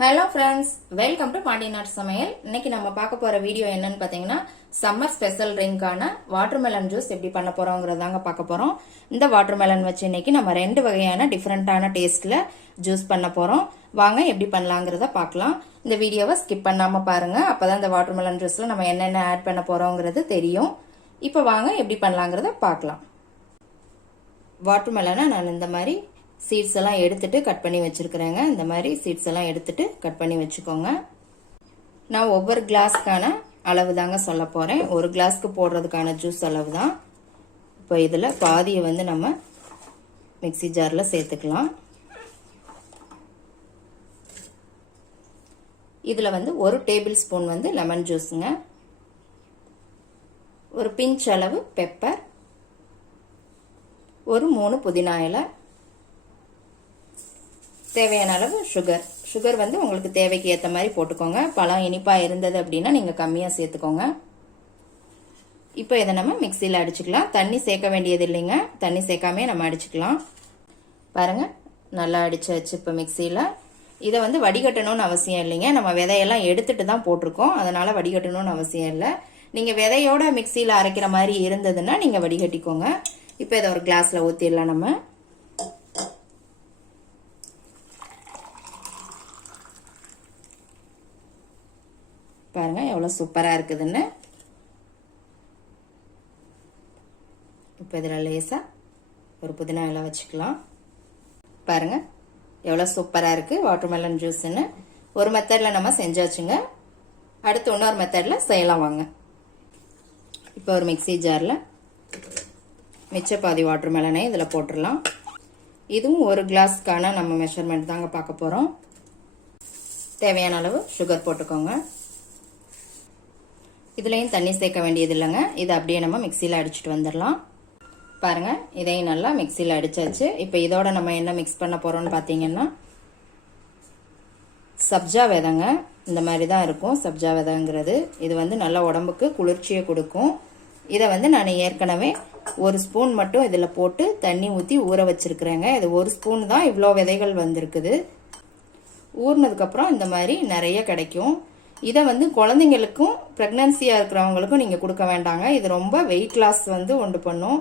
Hello friends, welcome to பாண்டியநாட்டு சமையல். இன்னைக்கு நம்ம பார்க்க போற வீடியோ என்னன்னு பாத்தீங்கன்னா, சம்மர் ஸ்பெஷல் ட்ரிங்கான வாட்டர்மெலன் ஜூஸ் எப்படி பண்ண போறோங்கிறதாங்க பார்க்க போறோம். இந்த வாட்டர்மெலன் வச்சு இன்னைக்கு நம்ம ரெண்டு வகையான டிஃப்ரெண்டான டேஸ்ட்ல ஜூஸ் பண்ண போறோம். வாங்க எப்படி பண்ணலாங்கிறத பார்க்கலாம். இந்த வீடியோவை ஸ்கிப் பண்ணாம பாருங்க, அப்பதான் இந்த வாட்டர்மெலன் ஜூஸ்ல நம்ம என்னென்ன ஆட் பண்ண போறோங்கிறது தெரியும். இப்போ வாங்க எப்படி பண்ணலாங்கிறத பார்க்கலாம். வாட்டர்மெலனை நான் இந்த மாதிரி சீட்ஸ் எல்லாம் எடுத்துட்டு கட் பண்ணி வச்சிருக்கிறேங்க. இந்த மாதிரி சீட்ஸ் எல்லாம் எடுத்துட்டு கட் பண்ணி வச்சுக்கோங்க. நான் ஒவ்வொரு கிளாஸ்க்கான அளவு தாங்க சொல்ல போறேன். ஒரு கிளாஸ்க்கு போடுறதுக்கான ஜூஸ் அளவு தான். இப்போ இதுல பாதியை வந்து நம்ம மிக்ஸி ஜார்ல சேர்த்துக்கலாம். இதுல வந்து ஒரு டேபிள் ஸ்பூன் வந்து லெமன் ஜூஸுங்க, ஒரு பிஞ்ச் அளவு பெப்பர், ஒரு 3 புதினா இலை, தேவையான அளவு சுகர் வந்து உங்களுக்கு தேவைக்கு ஏற்ற மாதிரி போட்டுக்கோங்க. பழம் இனிப்பா இருந்தது அப்படின்னா நீங்க கம்மியா சேர்த்துக்கோங்க. இப்போ இதை நம்ம மிக்சியில் அடிச்சுக்கலாம். தண்ணி சேர்க்க வேண்டியது இல்லைங்க, தண்ணி சேர்க்காமே நம்ம அடிச்சுக்கலாம். பாருங்க, நல்லா அடிச்சாச்சு. இப்போ மிக்சியில் இதை வந்து வடிகட்டணும்னு அவசியம் இல்லைங்க. நம்ம விதையெல்லாம் எடுத்துட்டு தான் போட்டிருக்கோம், அதனால வடிகட்டணும்னு அவசியம் இல்லை. நீங்க விதையோட மிக்சியில் அரைக்கிற மாதிரி இருந்ததுன்னா நீங்க வடிகட்டிக்கோங்க. இப்போ இதை ஒரு கிளாஸ்ல ஊற்றிடலாம். நம்ம பாருங்க எவ்வளவு சூப்பரா இருக்குதுன்னு. இப்போ இதில் லேசா ஒரு புதினா இலை வச்சுக்கலாம். பாருங்க எவ்வளவு சூப்பரா இருக்கு வாட்டர்மெலன் ஜூஸ்ன்னு. ஒரு மெத்தட்ல நம்ம செஞ்சாச்சுங்க. அடுத்து இன்னொரு மெத்தட்ல செய்யலாம் வாங்க. இப்போ ஒரு மிக்ஸி ஜார்ல மிச்ச பாதி வாட்டர்மெலனை இதில் போட்டுடலாம். இதுவும் ஒரு கிளாஸ்க்கான நம்ம மெஷர்மெண்ட் தாங்க பார்க்க போறோம். தேவையான அளவு சுகர் போட்டுக்கோங்க. இதுலயும் தண்ணி சேர்க்க வேண்டியது இல்லைங்க. இதை அப்படியே நம்ம மிக்சியில் அடிச்சுட்டு வந்துடலாம். பாருங்க, இதையும் நல்லா மிக்சியில் அடிச்சாச்சு. இப்போ இதோட நம்ம என்ன மிக்ஸ் பண்ண போறோம்னு பார்த்தீங்கன்னா, சப்ஜா விதைங்க. இந்த மாதிரி தான் இருக்கும் சப்ஜா விதைங்கிறது. இது வந்து நல்லா உடம்புக்கு குளிர்ச்சியை கொடுக்கும். இதை வந்து நான் ஏற்கனவே ஒரு ஸ்பூன் மட்டும் இதில் போட்டு தண்ணி ஊற்றி ஊற வச்சிருக்கிறேங்க. இது ஒரு ஸ்பூன் தான் இவ்வளோ விதைகள் வந்திருக்குது. ஊறினதுக்கப்புறம் இந்த மாதிரி நிறைய கிடைக்கும். இதை வந்து குழந்தைங்களுக்கும் பிரெக்னன்சியா இருக்கிறவங்களுக்கும் நீங்க கொடுக்க வேண்டாங்க. இது ரொம்ப வெயிட் லாஸ் வந்து உண்டு பண்ணும்.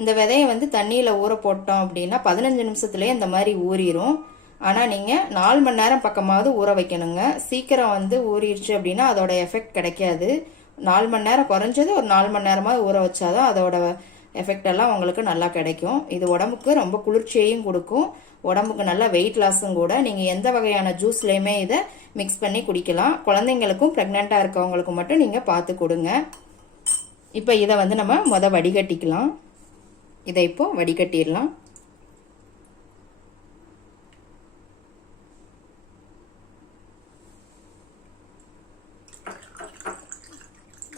இந்த விதையை வந்து தண்ணியில ஊற போட்டோம் அப்படின்னா 15 நிமிஷத்துலயே இந்த மாதிரி ஊறிடும். ஆனா நீங்க 4 மணி நேரம் பக்கமாவது ஊற வைக்கணுங்க. சீக்கிரம் வந்து ஊறிடுச்சு அப்படின்னா அதோட எஃபெக்ட் கிடைக்காது. 4 மணி நேரம் குறைஞ்சது ஒரு 4 மணி நேரமாவது ஊற வச்சாதான் அதோட எஃபெக்ட் எல்லாம் உங்களுக்கு நல்லா கிடைக்கும். இது உடம்புக்கு ரொம்ப குளிர்ச்சியையும் கொடுக்கும், உடம்புக்கு நல்ல வெயிட் லாஸும் கூட. நீங்க எந்த வகையான ஜூஸ்லயுமே இதை மிக்ஸ் பண்ணி குடிக்கலாம். குழந்தைங்களுக்கும் பிரெக்னெண்டா இருக்கவங்களுக்கும் மட்டும் நீங்க பார்த்து கொடுங்க. இப்போ இதை வந்து நம்ம வடிகட்டிக்கலாம். இதை இப்போ வடிகட்டிடலாம்.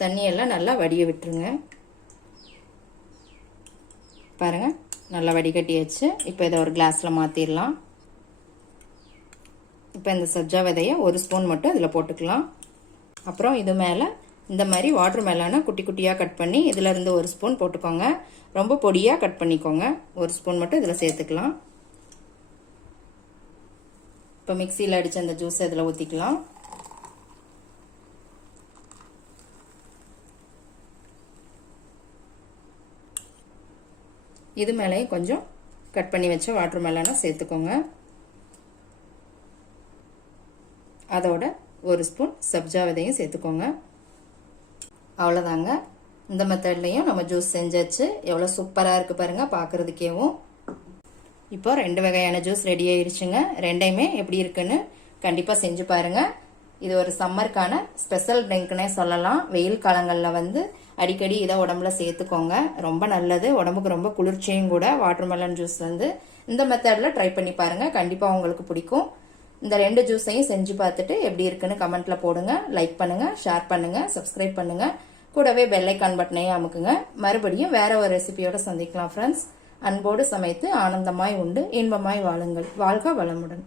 தண்ணியெல்லாம் நல்லா வடிய விட்டுருங்க. பாருங்க, நல்லா வடிகட்டியாச்சு. இப்போ இதை ஒரு கிளாஸ்ல மாத்திடலாம். இப்போ இந்த சப்ஜா விதையை ஒரு ஸ்பூன் மட்டும் இதில் போட்டுக்கலாம். அப்புறம் இது மேலே இந்த மாதிரி வாட்டர்மெலனை குட்டி குட்டியாக கட் பண்ணி இதில் இருந்து ஒரு ஸ்பூன் போட்டுக்கோங்க. ரொம்ப பொடியாக கட் பண்ணிக்கோங்க. ஒரு ஸ்பூன் மட்டும் இதில் சேர்த்துக்கலாம். இப்போ மிக்சியில் அடித்த அந்த ஜூஸை இதில் ஊற்றிக்கலாம். இது மேலேயும் கொஞ்சம் கட் பண்ணி வச்ச வாட்டர்மெலனை சேர்த்துக்கோங்க. அதோட ஒரு ஸ்பூன் சப்ஜா விதையும் சேர்த்துக்கோங்க. அவ்வளோதாங்க. இந்த மெத்தட்லையும் நம்ம ஜூஸ் செஞ்சாச்சு. எவ்வளோ சூப்பராக இருக்கு பாருங்க பார்க்கறதுக்கேவும். இப்போ 2 வகையான ஜூஸ் ரெடி ஆயிருச்சுங்க. ரெண்டையுமே எப்படி இருக்குன்னு கண்டிப்பாக செஞ்சு பாருங்க. இது ஒரு சம்மருக்கான ஸ்பெஷல் ட்ரிங்க்னே சொல்லலாம். வெயில் காலங்களில் வந்து அடிக்கடி இதை உடம்புல சேர்த்துக்கோங்க. ரொம்ப நல்லது, உடம்புக்கு ரொம்ப குளிர்ச்சியும் கூட. வாட்டர்மெலன் ஜூஸ் வந்து இந்த மெத்தட்ல ட்ரை பண்ணி பாருங்க, கண்டிப்பா உங்களுக்கு பிடிக்கும். இந்த 2 ஜூஸையும் செஞ்சு பார்த்துட்டு எப்படி இருக்குன்னு கமெண்ட்ல போடுங்க. லைக் பண்ணுங்க, ஷேர் பண்ணுங்க, சப்ஸ்கிரைப் பண்ணுங்க. கூடவே பெல் ஐகான் பட்டனையும் அமுக்குங்க. மறுபடியும் வேற ஒரு ரெசிபியோட சந்திக்கலாம் ஃப்ரெண்ட்ஸ். அன்போடு சமைத்து ஆனந்தமாய் உண்டு இன்பமாய் வாழுங்கள். வாழ்க வளமுடன்.